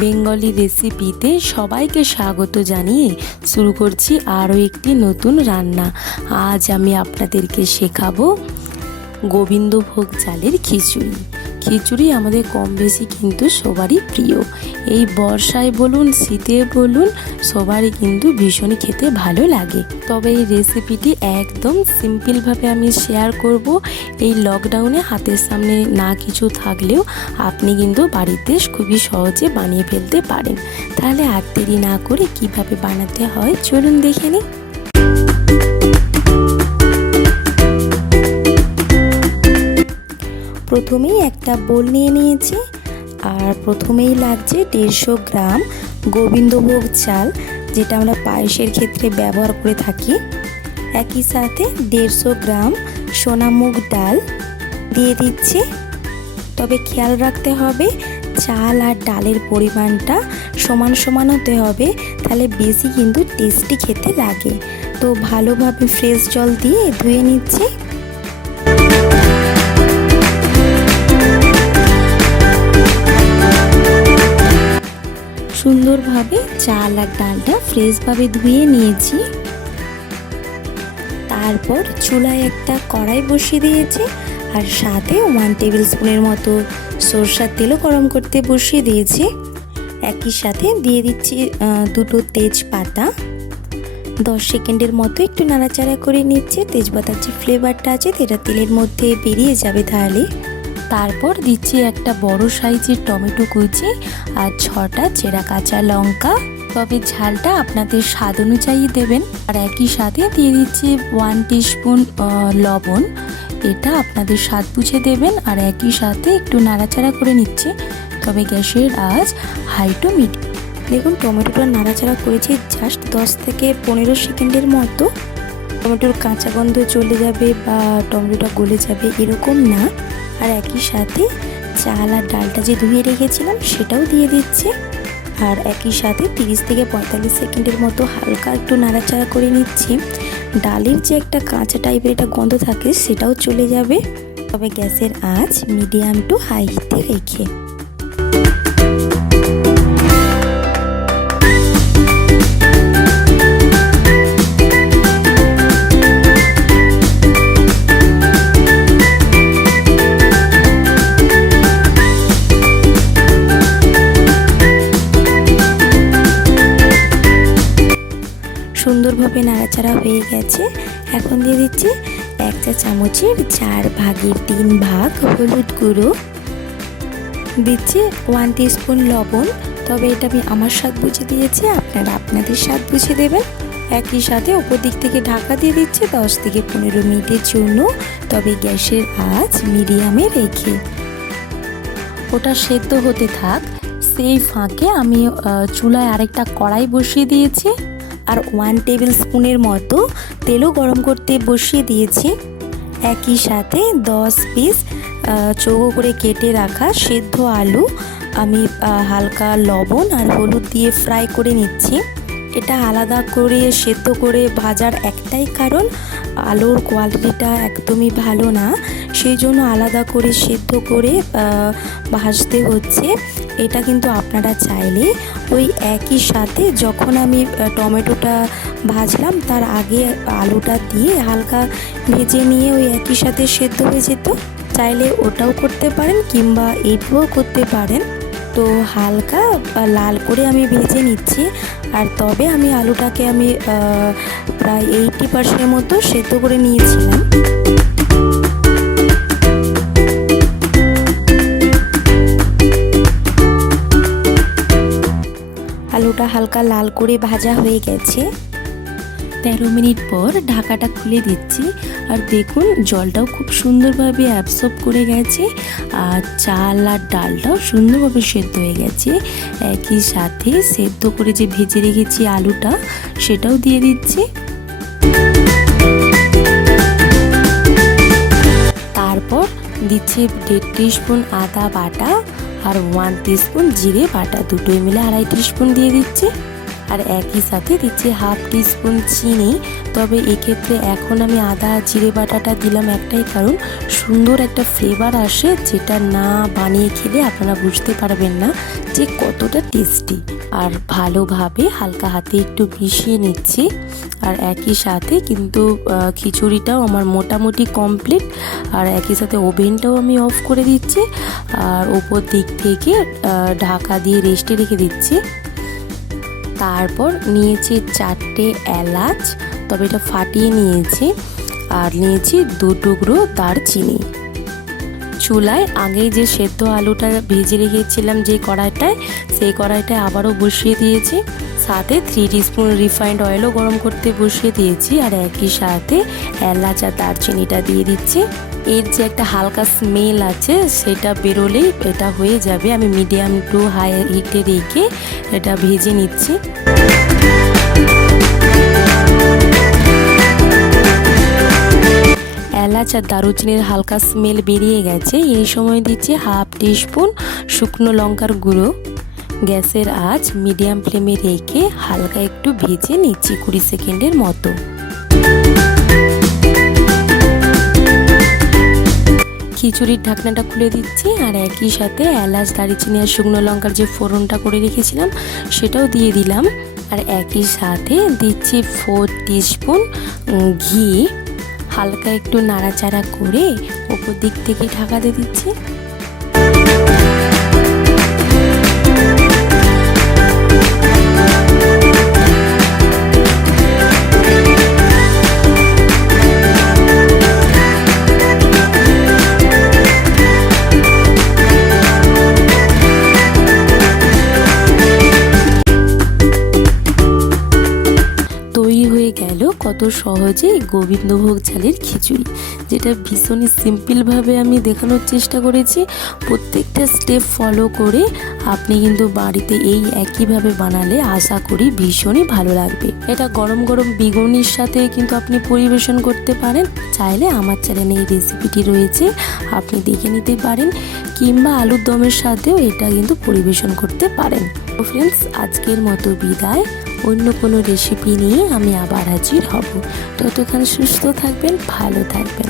Bengali রেসিপিতে সবাইকে স্বাগত জানিয়ে শুরু করছি আরও একটি নতুন রান্না। আজ আমি আপনাদেরকে শেখাবো গোবিন্দভোগ চালের খিচুড়ি। খিচুড়ি আমাদের কম বেশি কিন্তু সবারই প্রিয়। এই বর্ষায় বলুন শীতে বলুন সবারই কিন্তু ভীষণই খেতে ভালো লাগে। তবে এই রেসিপিটি একদম সিম্পলভাবে আমি শেয়ার করব। এই লকডাউনে হাতের সামনে না কিছু থাকলেও আপনি কিন্তু বাড়িতে খুবই সহজে বানিয়ে ফেলতে পারেন। তাহলে আর দেরি না করে কিভাবে বানাতে হয় চলুন দেখে নিই। প্রথমেই একটা বোল নিয়ে নিয়েছি, আর প্রথমেই লাগছে 150 গ্রাম গোবিন্দভোগ চাল, যেটা আমরা পায়েসের ক্ষেত্রে ব্যবহার করে থাকি। একই সাথে 150 গ্রাম সোনামুগ ডাল দিয়ে দিচ্ছি। তবে খেয়াল রাখতে হবে চাল আর ডালের পরিমাণটা সমান সমান হতে হবে, তাহলে বেশি কিন্তু টেস্টি খেতে লাগে। তো ভালোভাবে ফ্রেশ জল দিয়ে ধুয়ে নিচ্ছি। সুন্দরভাবে চাল আর ডালটা ফ্রেশভাবে ধুয়ে নিয়েছি। তারপর চুলায় একটা কড়াই বসিয়ে দিয়েছি, আর সাথে 1 টেবিল স্পুনের মতো সরষের তেলও গরম করতে বসিয়ে দিয়েছি। একই সাথে দিয়ে দিচ্ছি 2টো তেজপাতা। 10 সেকেন্ডের মতো একটু নাড়াচাড়া করে নিচ্ছে। তেজপাতার যে ফ্লেভারটা আছে সেটা তেলের মধ্যে বেরিয়ে যাবে তাহলে। তারপর দিচ্ছি একটা বড় সাইজের টমেটো কুচি আর 6টা চেরা কাঁচা লঙ্কা। তবে ঝালটা আপনাদের স্বাদ অনুযায়ী দেবেন। আর একই সাথে দিয়ে দিচ্ছি 1 টিস্পুন লবণ, এটা আপনাদের স্বাদ বুঝে দেবেন। আর একই সাথে একটু নাড়াচাড়া করে নিচ্ছি, তবে গ্যাসের আঁচ হাই টু মিডিয়াম। দেখুন টমেটোটা নাড়াচাড়া করেছি জাস্ট 10 থেকে 15 সেকেন্ডের মতো। টমেটোর কাঁচা গন্ধ চলে যাবে বা টমেটোটা গলে যাবে এরকম না। আর একই সাথে চাল আর ডালটা যে ধুয়ে রেখেছিলাম সেটাও দিয়ে দিচ্ছি। আর একই সাথে 30 থেকে 45 সেকেন্ডের মতো হালকা একটু নাড়াচাড়া করে নিচ্ছি। ডালের যে একটা কাঁচা টাইপের একটা গন্ধ থাকে সেটাও চলে যাবে। তবে গ্যাসের আঁচ মিডিয়াম টু হাই হিটে রেখে। সুন্দরভাবে নাড়াচাড়া হয়ে গেছে। এখন দিয়ে দিচ্ছি 1 চা চামচের 4 ভাগের 3 ভাগ হলুদ গুঁড়ো। দিচ্ছি 1 টিস্পুন লবণ, তবে এটা আমি আমার স্বাদ বুঝে দিয়েছি, আপনারা আপনাদের স্বাদ বুঝে দেবেন। একই সাথে ওপর দিক থেকে ঢাকা দিয়ে দিচ্ছি 10 থেকে 15 মিনিটের জন্য। তবে গ্যাসের আঁচ মিডিয়ামে রেখে ওটা সেদ্ধ হতে থাক। সেই ফাঁকে আমি চুলায় আরেকটা কড়াই বসিয়ে দিয়েছি, আর 1 টেবিল স্পুনের মতো তেলও গরম করতে বসিয়ে দিয়েছি। একই সাথে 10 পিস চৌকো করে কেটে রাখা সেদ্ধ আলু আমি হালকা লবণ আর হলুদ দিয়ে ফ্রাই করে নিচ্ছি। এটা আলাদা করে সেদ্ধ করে ভাজার একটাই কারণ, আলুর কোয়ালিটিটা একদমই ভালো না, সেই জন্য আলাদা করে সেদ্ধ করে ভাজতে হচ্ছে। এটা কিন্তু আপনারা চাইলে ওই একই সাথে যখন আমি টমেটোটা ভাজলাম তার আগে আলুটা দিয়ে হালকা ভেজে নিয়ে ওই একই সাথে সেদ্ধ হয়ে যেত, চাইলে ওটাও করতে পারেন কিংবা এইটাও করতে পারেন। তো হালকা লাল করে আমি ভেজে নিচ্ছি। আর তবে আমি আলুটাকে আমি প্রায় 80% মতো সেদ্ধ করে নিয়েছিলাম। আলুটা হালকা লাল করে ভাজা হয়ে গেছে। 13 মিনিট পর ঢাকাটা খুলে দিচ্ছি, আর দেখুন জলটাও খুব সুন্দরভাবে অ্যাবসর্ব করে গেছে, আর চাল আর ডালটাও সুন্দরভাবে সেদ্ধ হয়ে গেছে। একই সাথে সেদ্ধ করে যে ভেজে রেখেছি আলুটা সেটাও দিয়ে দিচ্ছি। তারপর দিচ্ছি 1.5 টিস্পুন আদা বাটা আর 1 টিস্পুন জিরে বাটা, দুটোই মিলে 2.5 টিস্পুন দিয়ে দিচ্ছি। আর একই সাথে দিচ্ছি হাফ টিস্পুন চিনি। তবে এক্ষেত্রে এখন আমি আদা জিরে বাটাটা দিলাম একটাই কারণ, সুন্দর একটা ফ্লেভার আসে যেটা না বানিয়ে খেলে আপনারা বুঝতে পারবেন না যে কতটা টেস্টি। আর ভালোভাবে হালকা হাতে একটু মিশিয়ে নিচ্ছি। আর একই সাথে কিন্তু খিচুড়িটাও আমার মোটামুটি কমপ্লিট। আর একই সাথে ওভেনটাও আমি অফ করে দিচ্ছি আর ওপর দিক থেকে ঢাকা দিয়ে রেস্টে রেখে দিচ্ছি। তারপর নিয়েছি 4টে এলাচ, তবে এটা ফাটিয়ে নিয়েছি। আর নিয়েছি 2 টুকরো দারচিনি। চুলায় আগেই যে সেদ্ধ আলুটা ভেজে রেখেছিলাম যে কড়াইটায়, সেই কড়াইটায় আবারও বসিয়ে দিয়েছি। সাথে 3 টিস্পুন রিফাইন্ড অয়েলও গরম করতে বসিয়ে দিয়েছি। আর একই সাথে এলাচ আর দারচিনিটা দিয়ে দিচ্ছি। এর যে একটা হালকা স্মেল আছে সেটা বেরোলেই এটা হয়ে যাবে। আমি মিডিয়াম টু হাই হিটে রেখে এটা ভেজে নিচ্ছি। এলাচ আর দারুচিনির হালকা স্মেল বেরিয়ে গেছে। এই সময় দিচ্ছি হাফ টিস্পুন শুকনো লঙ্কার গুঁড়ো। গ্যাসের আঁচ মিডিয়াম ফ্লেমে রেখে হালকা একটু ভেজে নিচ্ছি 20 সেকেন্ডের মতো। খিচুড়ির ঢাকনাটা খুলে দিচ্ছি আর একই সাথে এলাচ দারচিনি আর শুকনো লঙ্কার যে ফোড়নটা করে রেখেছিলাম সেটাও দিয়ে দিলাম। আর একই সাথে দিচ্ছি 4 টিস্পুন ঘি। হালকা একটু নাড়াচাড়া করে ওপর দিক থেকে ঢাকা দিয়ে দিচ্ছি। কত সহজে গোবিন্দভোগ চালের খিচুড়ি, যেটা ভীষণই সিম্পলভাবে আমি দেখানোর চেষ্টা করেছি। প্রত্যেকটা স্টেপ ফলো করে আপনি কিন্তু বাড়িতে এই একইভাবে বানালে আশা করি ভীষণই ভালো লাগবে। এটা গরম গরম বেগুনির সাথে কিন্তু আপনি পরিবেশন করতে পারেন। চাইলে আমার চ্যানেলে এই রেসিপিটি রয়েছে, আপনি দেখে নিতে পারেন, কিংবা আলুর দমের সাথেও এটা কিন্তু পরিবেশন করতে পারেন। তো ফ্রেন্ডস, আজকের মতো বিদায়। অন্য কোনো রেসিপি নিয়ে আমি আবার হাজির হব। ততক্ষণ সুস্থ থাকবেন, ভালো থাকবেন।